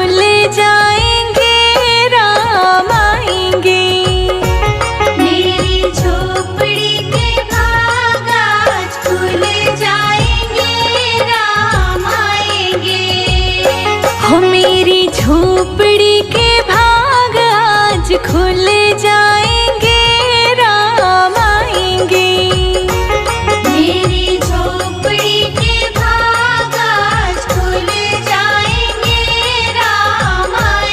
खुल जाएंगे, राम आएंगे। मेरी झोपड़ी के भाग आज खुल जाएंगे, राम आएंगे। हो मेरी झोपड़ी के भाग आज खुल जाएंगे, राम आएंगे। मेरी झोपड़ी के भाग आज खुल जाएंगे, राम आएंगे।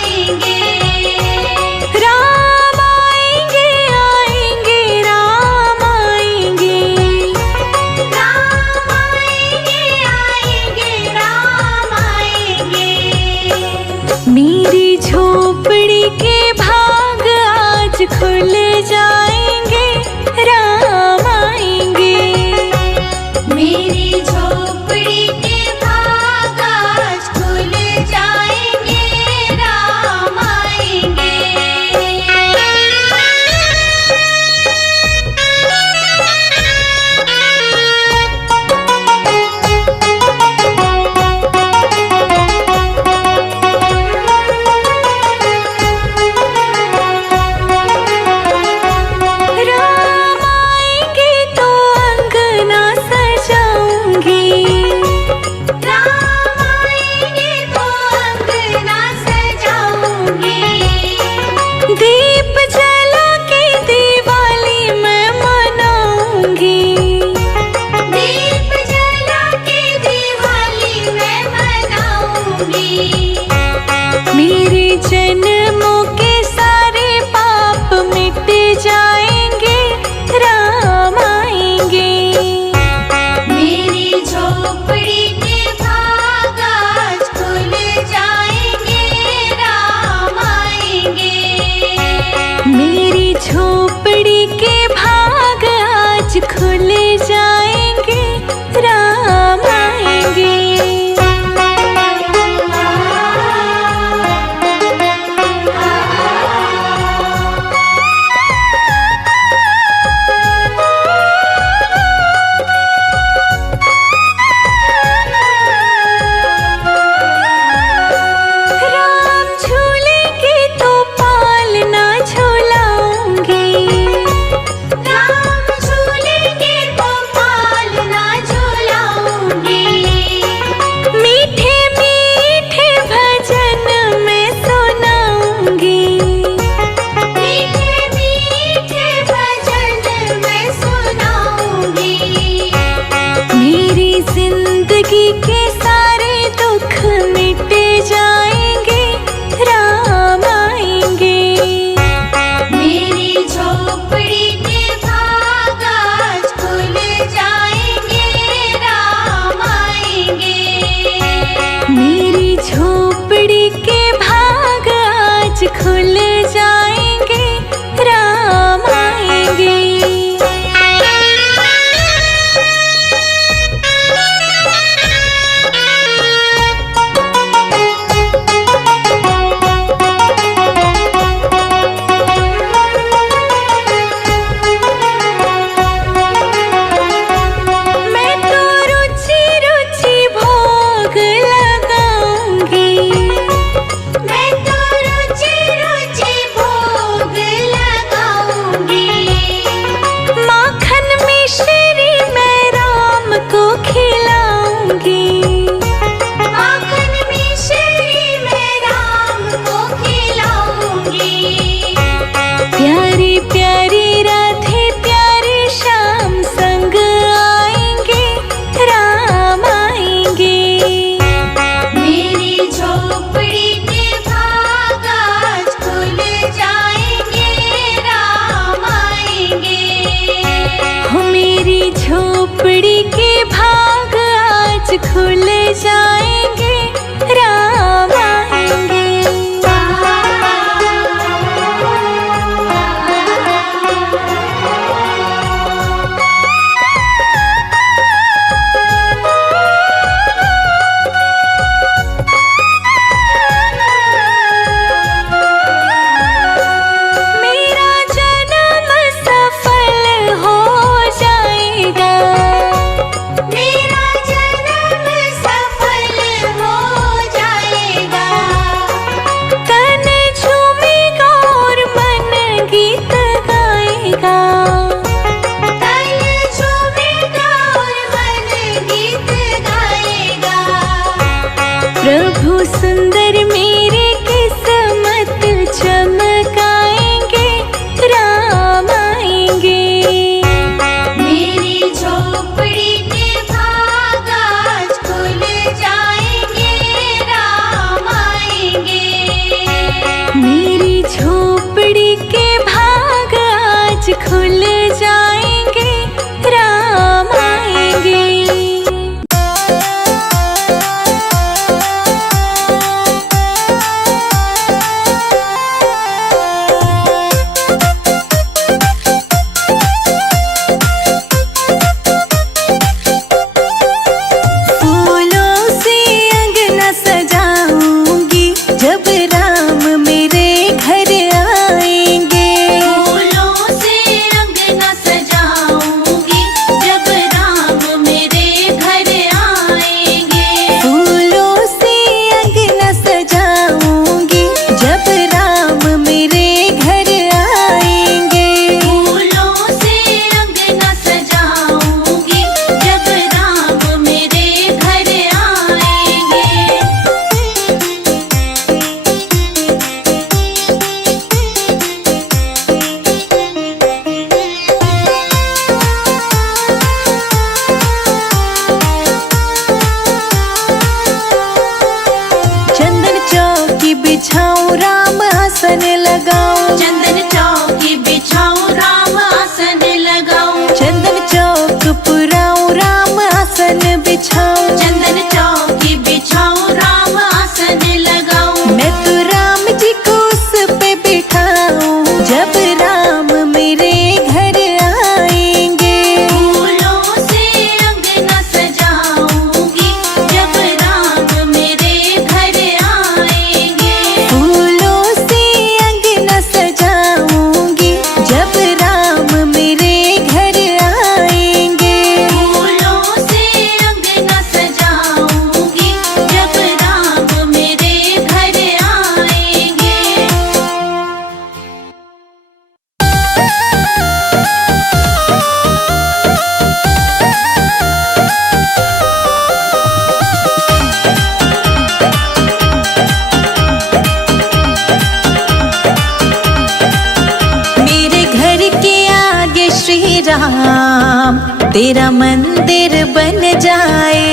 राम तेरा मंदिर बन जाए।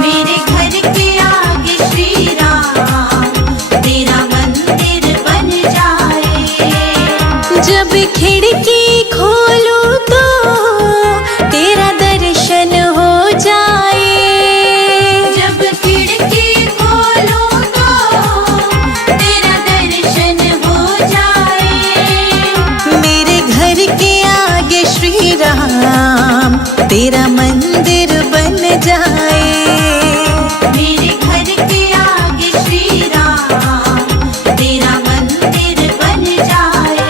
मेरे घर के आगे श्री राम तेरा मंदिर बन जाए। जब खिड़की खोलूं तो तेरा दर्शन हो जाए। जब खिड़की खोलूं तो तेरा दर्शन हो जाए। मेरे घर के आगे श्री राम तेरा मंदिर बन जाए। मेरे घर के आगे श्री राम तेरा मंदिर बन जाए।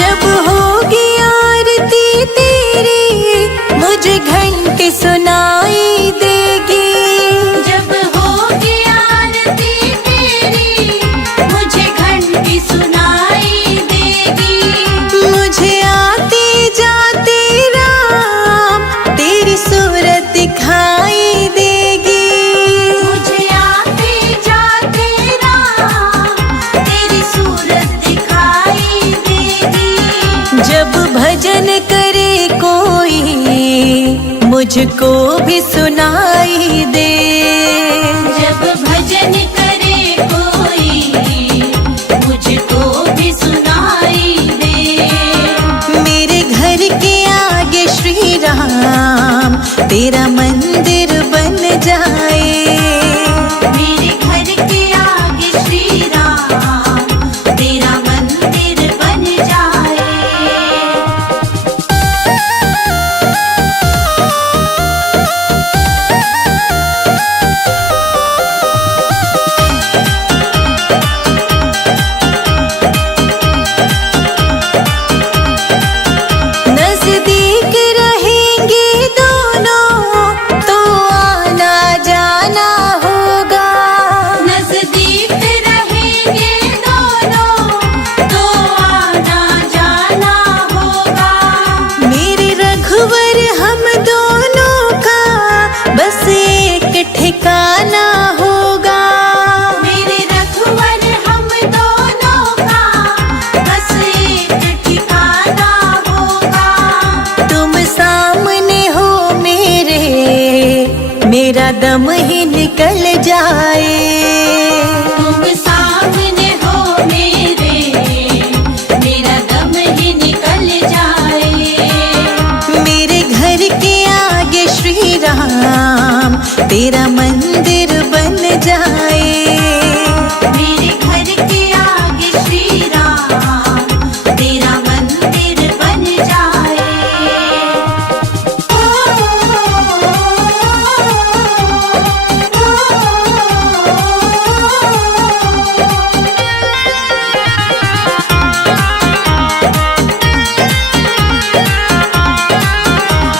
जब होगी आरती तेरी मुझे घंटी सुनाई देगी। जब होगी आरती तेरी मुझे घंटी सुनाई देगी। मुझे आते जाते राम तेरी सूरत दिखाई देगी। मुझे आते जाते राम तेरी सूरत दिखाई देगी। जब भजन करे कोई मुझको भी सुनाई दे। जब भजन करे कोई मुझको भी सुनाई दे। मेरे घर के आगे श्री राम तेरा मंदिर बन जाए। मेरे घर के आगे श्री राम तेरा मंदिर बन जाए। नजदीक रहेंगे दोनों तो आना जाना होगा। नजदीक रहेंगे दोनों तो आना जाना होगा। मेरे रघुवर हम दोनों का बस एक ठिकाना होगा। मेरे रघुवर हम दोनों का बस एक ठिकाना होगा। तुम सामने हो मेरा दम ही निकल जाए। तुम सामने हो मेरा दम ही निकल जाए। मेरे घर के आगे श्री राम तेरा मंदिर बन जाए। मेरे घर के आगे श्री राम तेरा मंदिर बन जाए।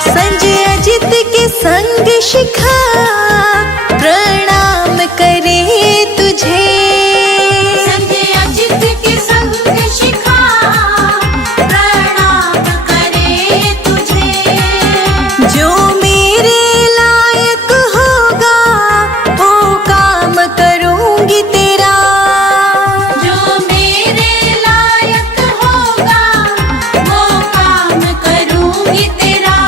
संजय अजित के संग शिखा प्रणाम करे तुझे। संजय अजित के संग शिखा प्रणाम करे तुझे। जो मेरे लायक होगा वो काम करूंगी तेरा। जो मेरे लायक होगा वो काम करूंगी तेरा।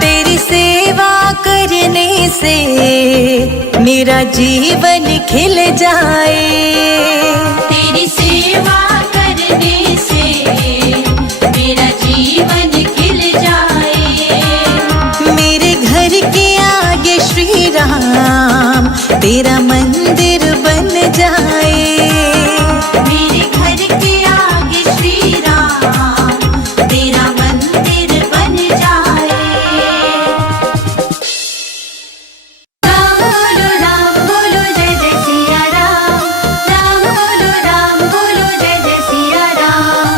तेरी सेवा करने से मेरा जीवन खिल जाए। तेरी सेवा करने से मेरा जीवन खिल जाए। मेरे घर के आगे श्री राम तेरा मंदिर बन जाए। मेरे घर के आगे श्री राम तेरा मंदिर बन जाए। राम बोलो जय जय सिया राम। राम बोलो जय जय सिया राम।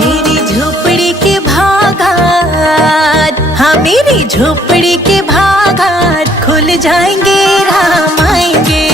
मेरी झोपड़ी के भागात, हाँ मेरी झोपड़ी के भागात खुल जाएंगे राम आएंगे।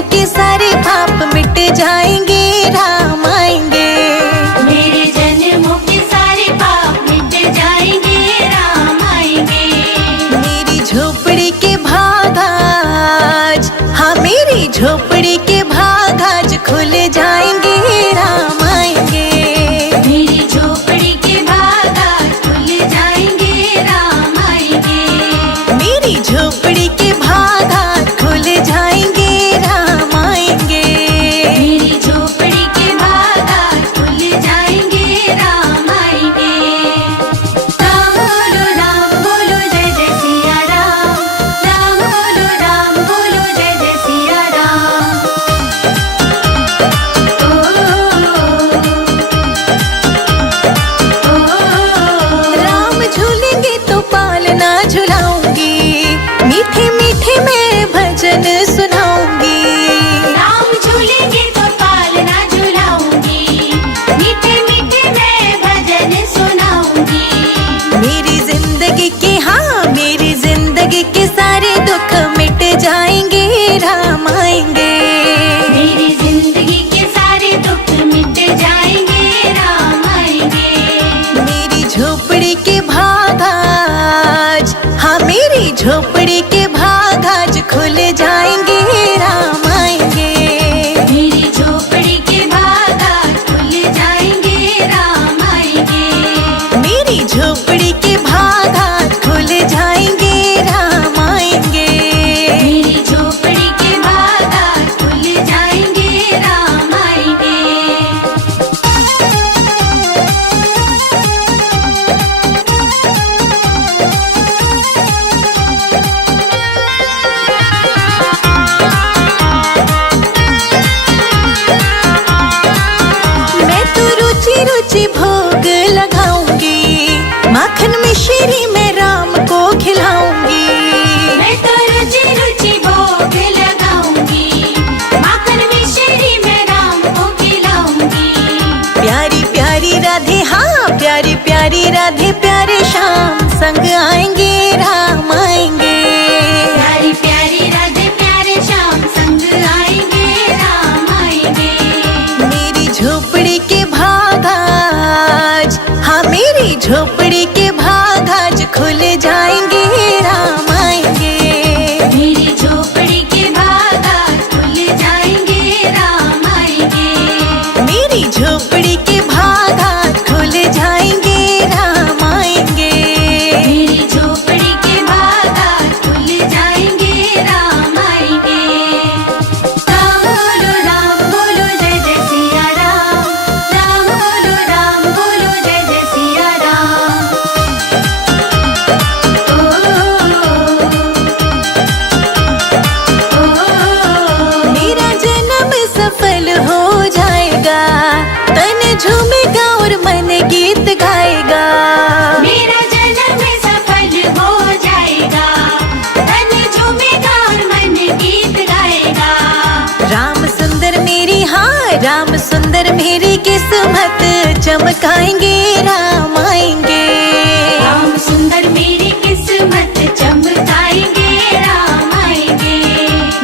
जन्मों के सारे पाप मिट जाएंगे, राम आएंगे। मेरे जन्मों के सारे पाप मिट जाएंगे, राम आएंगे। मेरी झोपड़ी के भाग आज, हाँ मेरी झोपड़ी के भाग आज खुल जाएंगे, राम आएंगे। मेरी झोपड़ी के भाग आज खुल जाएंगे, राम आएंगे। मेरी झोपड़ी के भाग आज खुल जाएंगे, राम आएंगे। मेरी झोपड़ी के भाग आज खुल जाएंगे, राम आएंगे। राम बोलो जय जय सिया राम। राम बोलो जय जय सिया राम। राम झूलेंगे तो पालना झुलाऊंगी, मीठे मीठे मैं भजन सुनाऊंगी। राम झूलेंगे तो पालना झुलाऊंगी, मीठे मीठे मैं भजन सुनाऊंगी। मेरी जिंदगी के, हाँ मेरी जिंदगी के सारे दुख मिट जाएंगे, राम आएंगे। मेरी जिंदगी के सारे दुख मिट जाएंगे, राम आएंगे। मेरी झोपड़ी के भाग आज, हाँ मेरी झोपड़ी के भाग आज खुल जाएंगे, राम आएंगे। मेरी झोपड़ी के भाग आज खुल जाएंगे, राम आएंगे। मेरी झोपड़ी के भाग आज खुल जाएंगे, राम आएंगे। मेरी झोपड़ी के भाग आज खुल जाएंगे, राम आएंगे। मैं तो रुचि रुचि भोग लगाऊंगी, माखन मिश्री में राम को खिलाऊंगी। मैं तो रुचि रुचि भोग लगाऊंगी, माखन मिश्री में राम को खिलाऊंगी। प्यारी प्यारी राधे, हाँ प्यारी प्यारी राधे प्यारे श्याम संग आएंगे, राम आएंगे। प्यारी प्यारी राधे प्यारे श्याम संग आएंगे, राम आएंगे। मेरी झोपड़ी के भाग आज, हाँ मेरी झोपड़ी के भाग आज खुल जाएंगे, राम आएंगे। मेरी झोपड़ी के भाग आज खुल जाएंगे, राम आएंगे। मेरी झोपड़ी के भाग आज खुल जाएंगे, राम आएंगे। मेरी झोपड़ी के भाग आज खुल जाएंगे, राम आएंगे। राम बोलो जय जय सिया राम। राम बोलो जय जय सिया राम। मेरा जन्म सफल हो जाएगा, तन झूमेगा और मन गीत गाएगा। मेरा जन्म सफल हो जाएगा, तन झूमेगा और मन गीत गाएगा। राम सुंदर मेरी, हाँ राम सुंदर मेरी किस्मत चमकाएंगे, राम आएंगे। राम सुंदर मेरी किस्मत चमकाएंगे, राम आएंगे।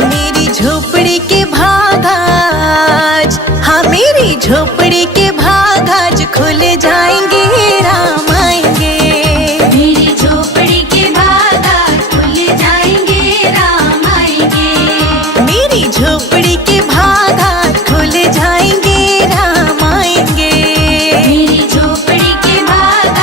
मेरी झोपड़ी के भाग आज, हाँ मेरी झोपड़ी के भाग आज खुल जाएंगे, राम आएंगे। मेरी झोपड़ी के भाग आज खुल जाएंगे, राम आएंगे। मेरी झोपड़ी के भाग आज खुल जाएंगे, राम आएंगे। मेरी झोपड़ी के भाग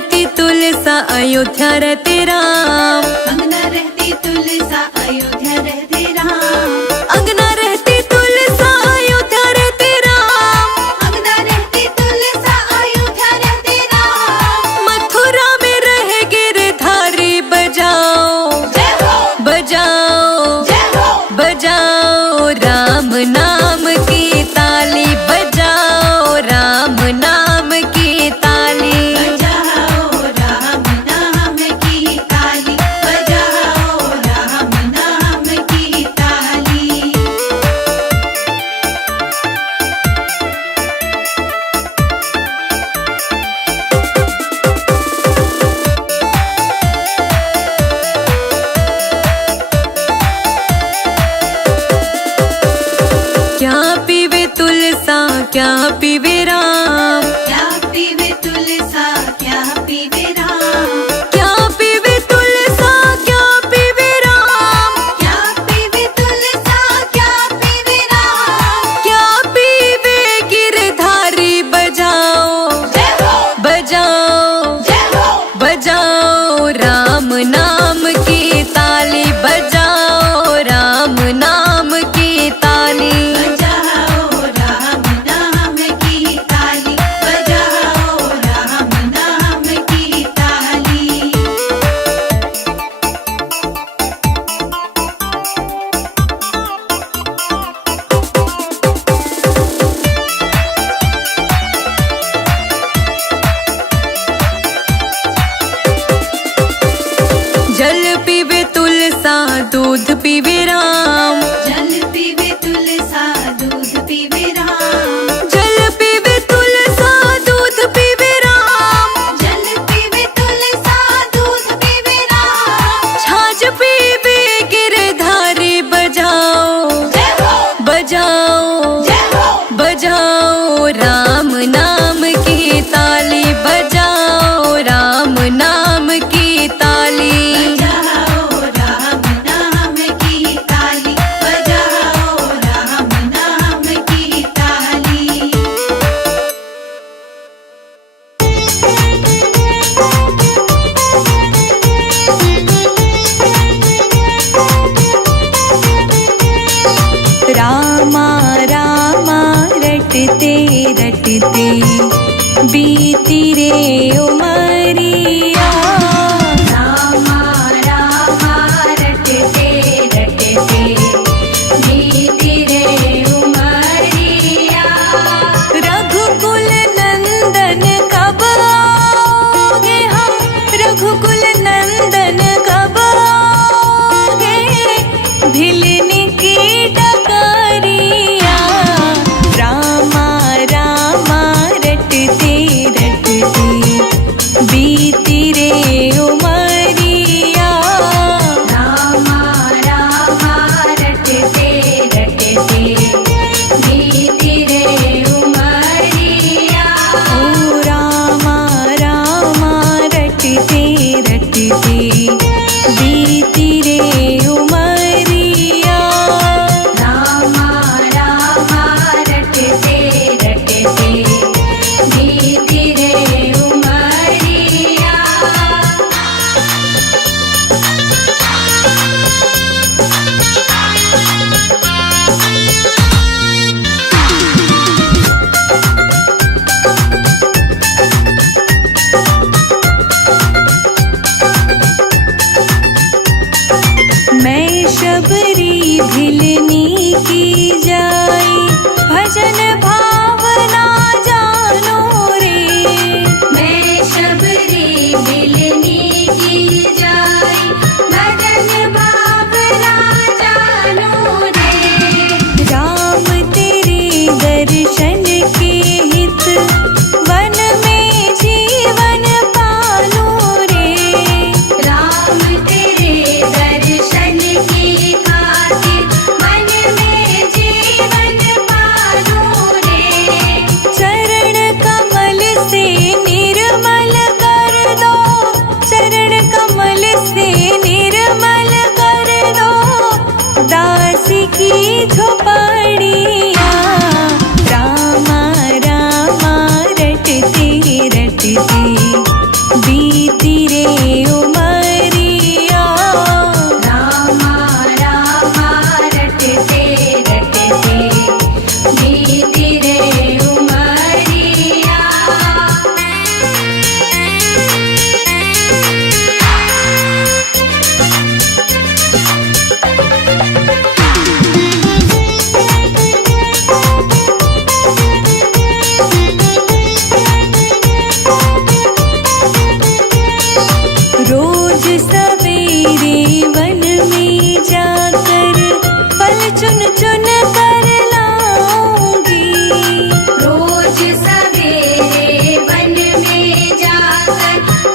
रहती तुलसा अयोध्या रहते राम। अंगना रहती तुलसा अयोध्या रहते राम। अंगना रहती तुलसा अयोध्या रहते राम। अंगना रहती तुलसा अयोध्या रहते राम। मथुरा में रहे गिरधारी बजाओ जय हो बजाओ जय हो बजाओ राम नाम की ताली बजाओ राम नाम की ताली। बजाओ राम नाम की ताली। बजाओ राम नाम की ताली। क्या पीवे तुलसा क्या पीवे राम। क्या पीवे तुलसा क्या पीवे राम। क्या पीवे तुलसा क्या पीवे राम। क्या पीवे तुलसा क्या पीवे राम। क्या पीवे गिरधारी बजाओ जय हो बजाओ जय हो बजाओ राम नाम की ताली बजाओ राम नाम की ताली। बजाओ राम नाम की ताली। बजाओ राम नाम की ताली। जल पीवे तुलसा दूध पीवे राम। जल पीवे तुलसा दूध पीवे राम। जल पीवे तुलसा दूध पीवे राम। जल पीवे तुलसा दूध पीवे राम। छाछ पीवे गिरधारी बजाओ जय हो बजाओ जय हो बजाओ राम नाम की ताली बजाओ राम नाम की ताली। बजाओ राम नाम की ताली। बजाओ राम नाम की ताली। रामा रामा रटते रटते बीती रे उमरिया। रामा रामा रटते रटते बीती रे उमरिया। रघुकुल नंदन कब आओगे हम रघुकुल नंदन कब आओगे भिलनी की डकरिया। रामा रामा रटते रटते बीती रे उमरिया। रामा रामा रटते रटते बीती रे उमरिया। ओ रामा रामा रटते रटते बीती रे उमरिया। रामा रामा रटते रटते बीती रे उमरिया। मैं शबरी भिलनी की जाई भजन भावना जानो रे। मैं शबरी बिलनी की जाई भजन भावना जानो रे। राम तेरे दर्शन के हित वन में जीवन पालो रे। राम तेरे दर्शन की खातिर मन में जीवन पालो रे। चरण कमल से निर्मल कर दो चरण कमल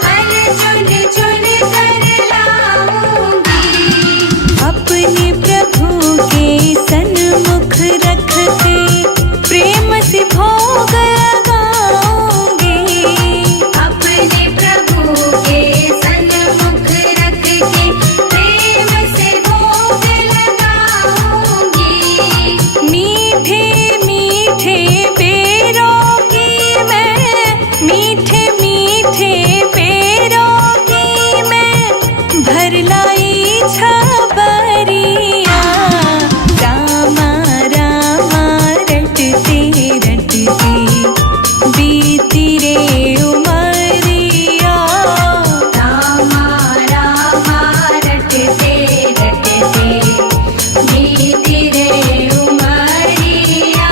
हर चुन चुन कर लाऊंगी। अपने प्रभु के सन्मुख रख के प्रेम से भोग लगाऊंगी। अपने प्रभु के सन्मुख रख के प्रेम से भोग लगाऊंगी। मीठे मीठे बेरों की मैं, मीठे मीठे बेरों की मैं भर लाई छबरिया। रामा रामा रटते रटते बीती रे उमरिया। रामा रामा रटते रटते बीती रे उमरिया।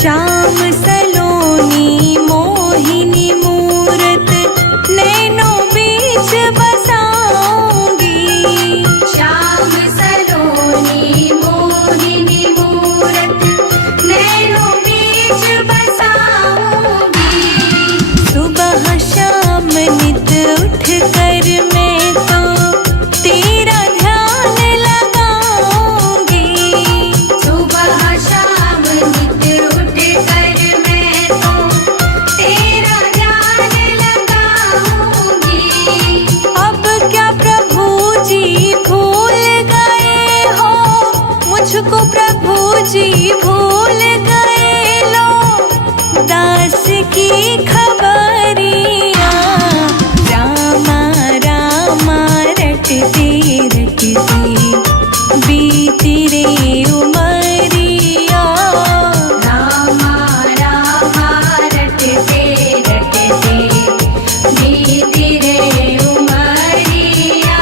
श्याम सलोनी मोहिनी मूरत नैनों बीच बसाऊंगी। श्याम सलोनी मोहिनी मूरत नैनों बीच बसाऊंगी। सुबह शाम नित उठ कर मैं तो तेरा ध्यान लगाऊंगी। सुबह शाम नित उठ कर मैं तो तेरा ध्यान लगाऊंगी। अब क्या प्रभु जी भूल गए हो मुझको, प्रभु जी भूल गए लो दास की खबरिया। रामा रामा रटते रटते बीती रे उमरिया। रामा रामा रटते रटते बीती रे उमरिया।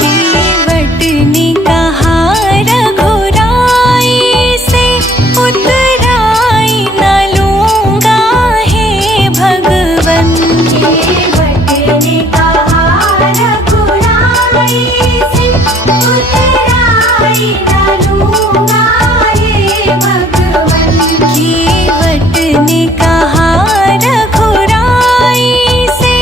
केवटने कहा रघुराई से उतराई न लूंगा हे भगवन। केवटने कहा रघुराई से उतराई न लूंगा हे भगवन। केवटने कहा रघुराई से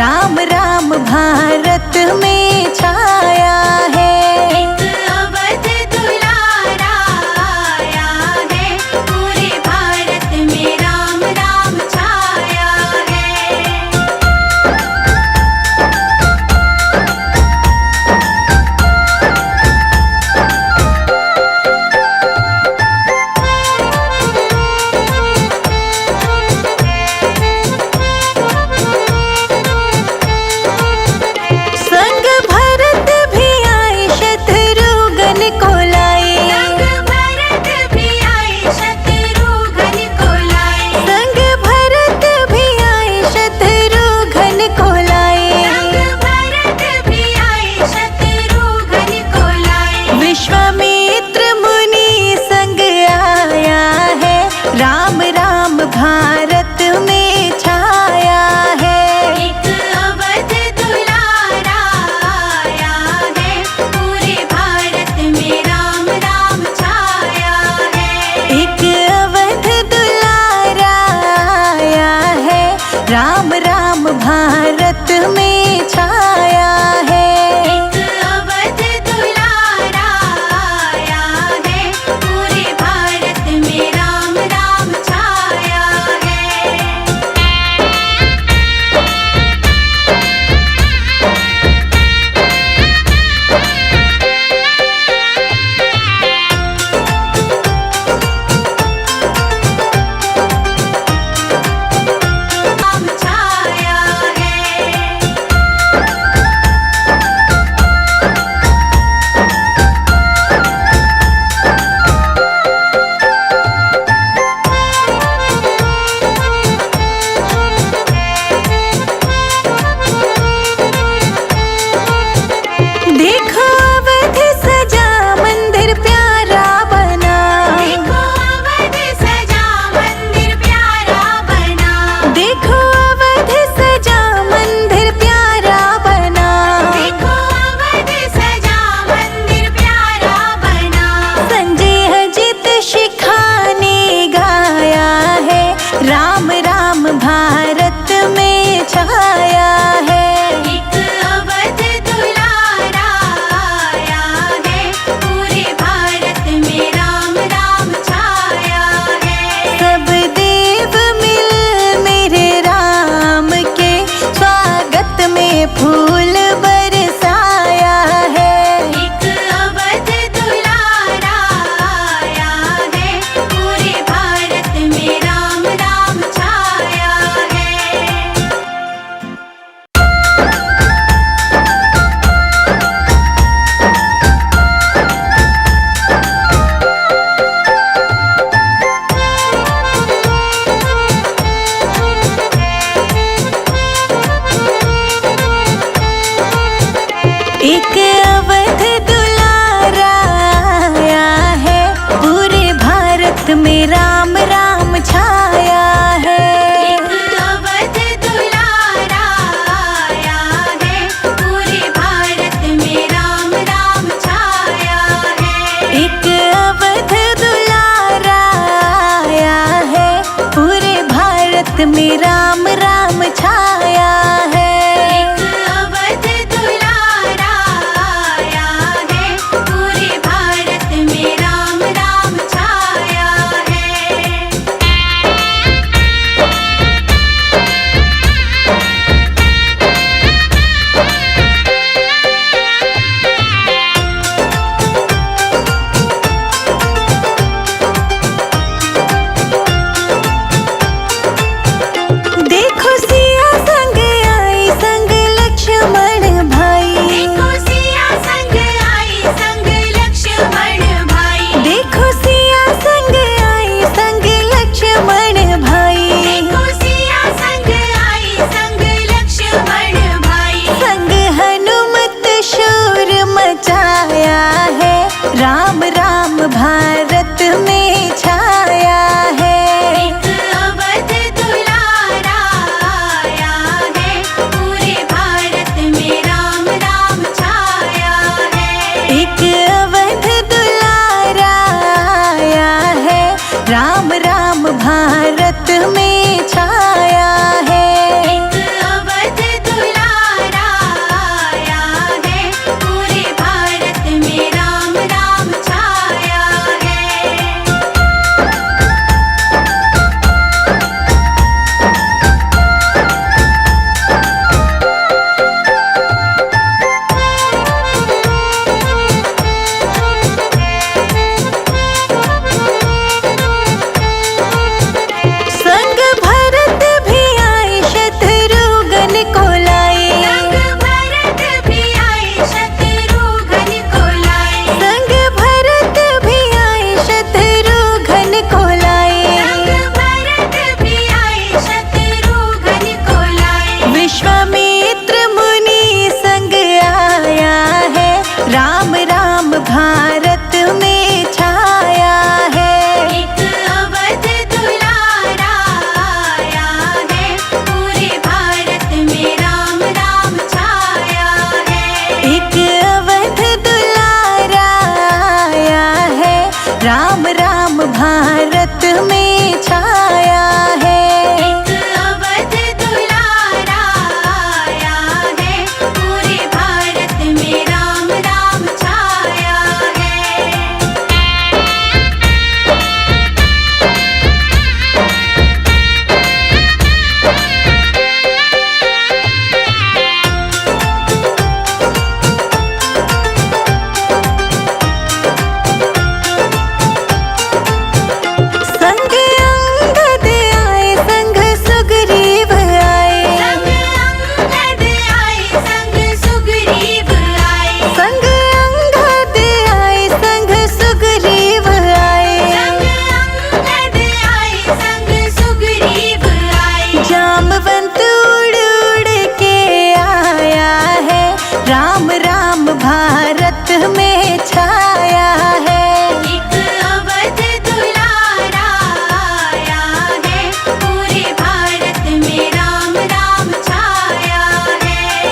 राम राम भारत में छाया है। एक अवध दुलारा आया है, पूरे भारत में राम राम छाया है। संग भरत भी आए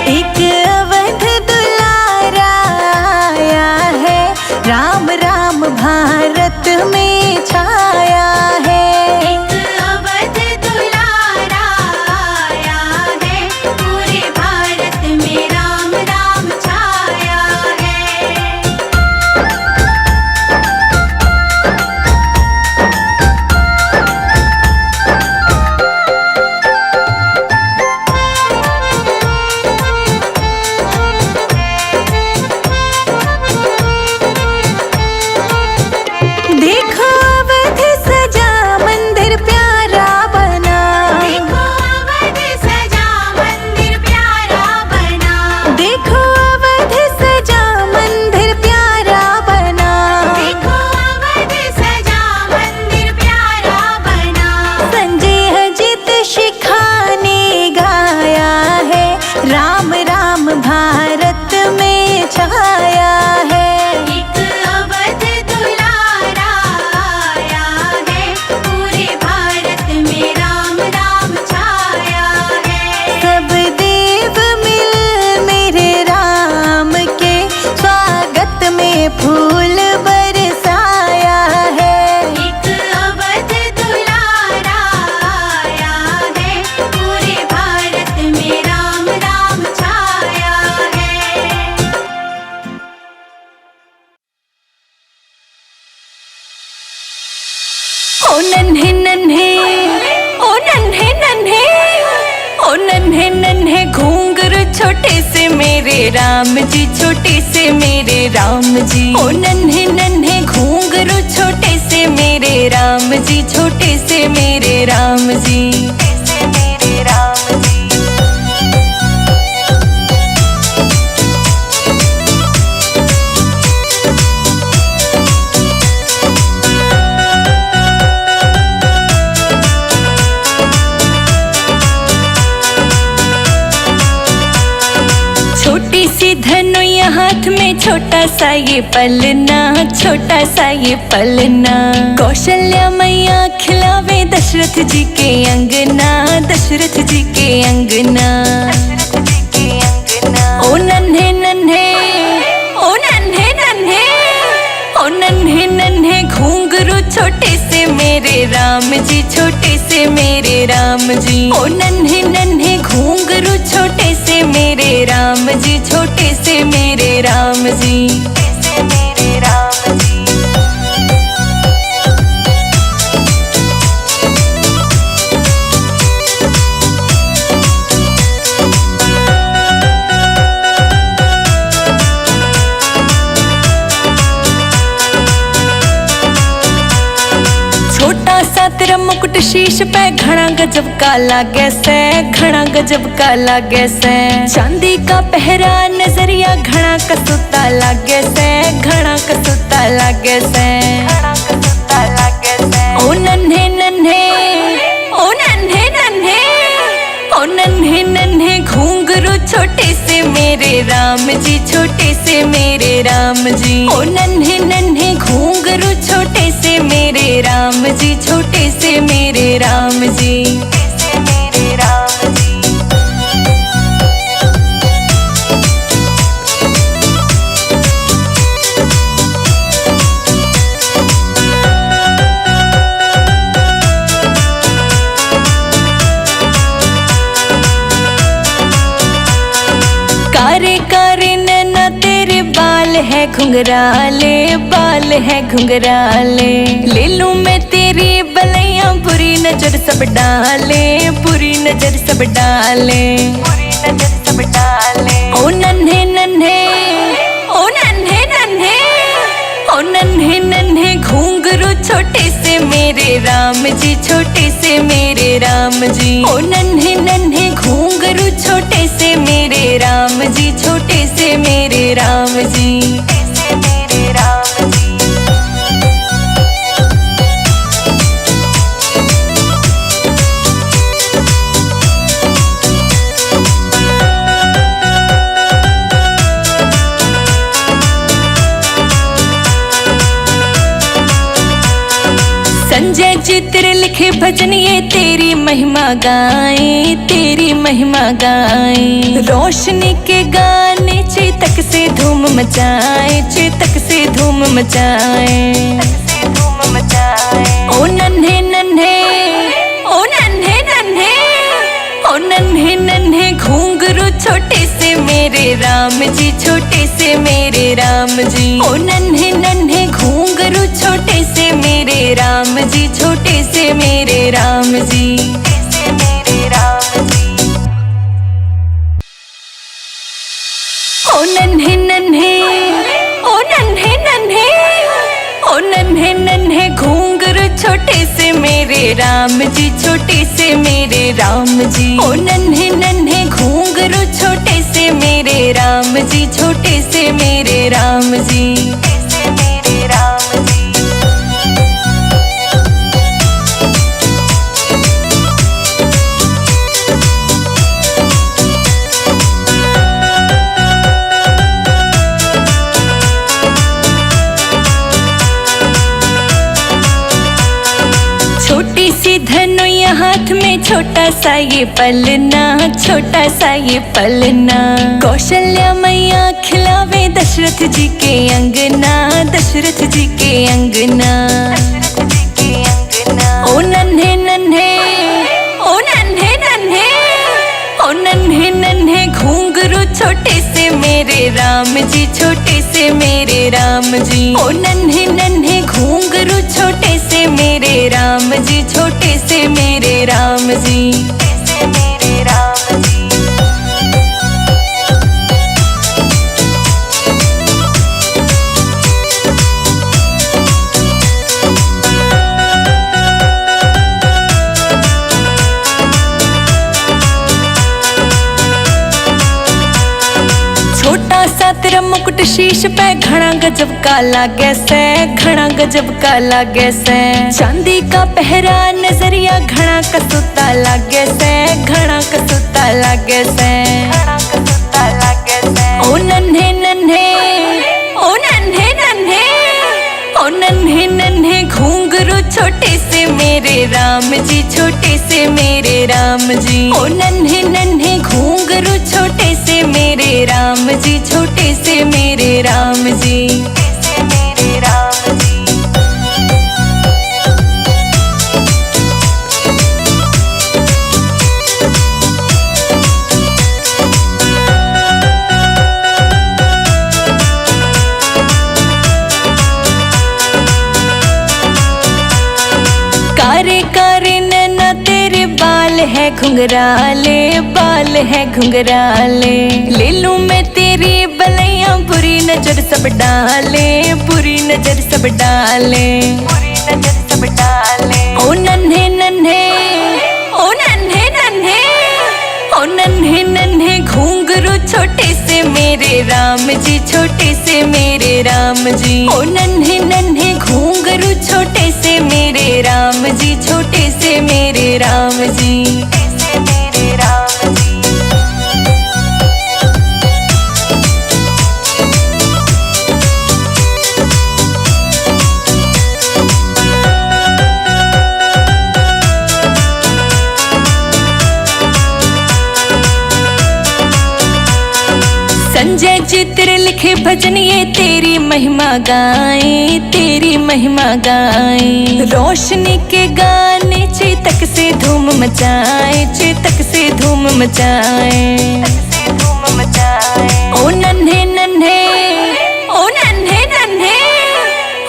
एक अवध दुलारा आया है, राम राम भारत में छाया है। एक अवध दुलारा आया है, पूरे भारत में राम राम छाया है। देखो अवध सजा मंदिर प्यारा बना, देखो अवध सजा मंदिर प्यारा बना, देखो अवध सजा मंदिर प्यारा बना, देखो अवध सजा मंदिर प्यारा बना। संजय अजित शिखा ने गाया है, राम राम भारत में छाया है। एक अवध दुलारा आया है, पूरे भारत में राम राम छाया है। सब देव मिल मेरे राम के स्वागत में फूल बरसाया है। एक अवध दुलारा आया है, पूरे भारत में राम राम छाया है। ओ नन्हे नन्हे, ओ नन्हे नन्हे, ओ नन्हे नन्हे घूंघरू छोटे से मेरे राम जी, छोटे से मेरे राम जी। ओ नन्हे नन्हे घूंघरू छोटे से मेरे राम जी, छोटे से मेरे राम जी, से मेरे राम जी। छोटी सी धनुया हाथ में छोटा सा ये पलना, छोटा सा ये पलना। कौशल्या मैया खिलावे दशरथ जी के अंगना, दशरथ जी के अंगना। ओ नन्हे नन्हे, ओ नन्हे नन्हे, ओ नन्हे नन्हे घूंघरू छोटे से मेरे राम जी, छोटे से मेरे राम जी। ओ नन्हे नन्हे घूंघरू छोटे से मेरे राम जी, छोटे से मेरे राम जी, से मेरे राम जी। छोटा सा तेरा मुकुट शीश पे घना गजब का लागे से, घना गजब का लागे से। चांदी का पहरा नजरिया घना कसूता लागे से, घना कसूता लागे से, घना कसूता लागे से। ओ नन्हे नन्हे, ओ नन्हे नन्हे, ओ नन्हे नन्हे घूंघरू छोटे से मेरे राम जी, छोटे से मेरे राम जी। ओ नन्हे नन्हे घूंघरू छोटे से मेरे राम जी, छोटे से मेरे राम जी, से मेरे राम जी। कारे कारे नैना तेरे बाल है घुंघराले, बाल है घुंघराले। ले लूं मैं तेरी बलैया बुरी नजर सब डाले, बुरी नजर सब डाले, बुरी नजर सब डाले। ओ नन्हे नन्हे, ओ नन्हे नन्हे, ओ नन्हे नन्हे घूंघरू छोटे से मेरे राम जी, छोटे से मेरे राम जी। ओ नन्हे नन्हे घूंघरू छोटे से मेरे राम जी, छोटे से मेरे राम जी, से मेरे राम जी। संजय जी तेरे लिखे भजन ये तेरी महिमा गाए, तेरी महिमा गाए। रोशनी के गाने चेतक से धूम मचाए, चेतक से धूम मचाए। ओ नन्हे नन्हे, ओ नन्हे नन्हे, ओ नन्हे नन्हे घुंघरू छोटे से मेरे राम जी, छोटे से मेरे राम जी। ओ नन्हे नन्हे घुंघरू छोटे से मेरे राम जी, छोटे से मेरे राम जी। ओ नन्हे नन्हे, ओ नन्हे नन्हे, ओ नन्हे नन्हे घुंघरू छोटे से मेरे राम जी, छोटे से मेरे राम जी। ओ नन्हे नन्हे घुंघरू छोटे से मेरे राम जी, छोटे से मेरे राम जी। छोटी सी धनुया हाथ में छोटा सा ये पलना, छोटा सा ये पलना। कौशल्या मैया खिलावे दशरथ जी के अंगना, दशरथ जी के अंगना। ओ नन्हे नन्हे, ओ नन्हे नन्हे, ओ नन्हे नन्हे घुंघरू छोटे से मेरे राम जी, छोटे से मेरे राम जी। ओ नन्हे नन्हे घुंघरू छोटे से मेरे राम जी, छोटे से मेरे राम जी। छोटा सा तेरा मुकुट शीश पे घना गजब का लागे से, घना गजब का लागे से। चांदी का पहरा नजरिया घना कसूता लागे से, घना कसूता लागे से। ओ नन्हे नन्हे, ओ नन्हे नन्हे, ओ नन्हे नन्हे घुंघरू छोटे से मेरे राम जी, छोटे से मेरे राम जी। ओ नन्हे नन्हे घुंघरू छोटे से मेरे राम जी, छोटे से मेरे राम जी। कारे कारे नैना तेरे बाल है घुंघराले, बाल है घुंघराले। ले लूं मैं तेरी बलैया बुरी नजर सब डाले, बुरी नजर सब डाले। ओ नन्हे नन्हे, ओ नन्हे नन्हे, ओ नन्हे नन्हे घुंघरू छोटे से मेरे राम जी, छोटे से मेरे राम जी। ओ नन्हे नन्हे घुंघरू छोटे से मेरे राम जी, छोटे से मेरे राम जी। संजय जी तेरे लिखे भजन ये तेरी महिमा गाए, तेरी महिमा गाए। रोशनी के गाने चेतक से धूम मचाए, चेतक से धूम मचाए। ओ नन्हे नन्हे, ओ नन्हे नन्हे,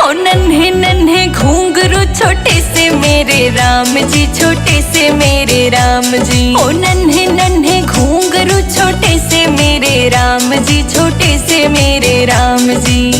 ओ नन्हे नन्हे घुंघरू छोटे से मेरे राम जी, छोटे से मेरे राम जी। ओ नन्हे नन्हे घुंघरू छोटे से मेरे राम जी, छोटे से मेरे राम जी।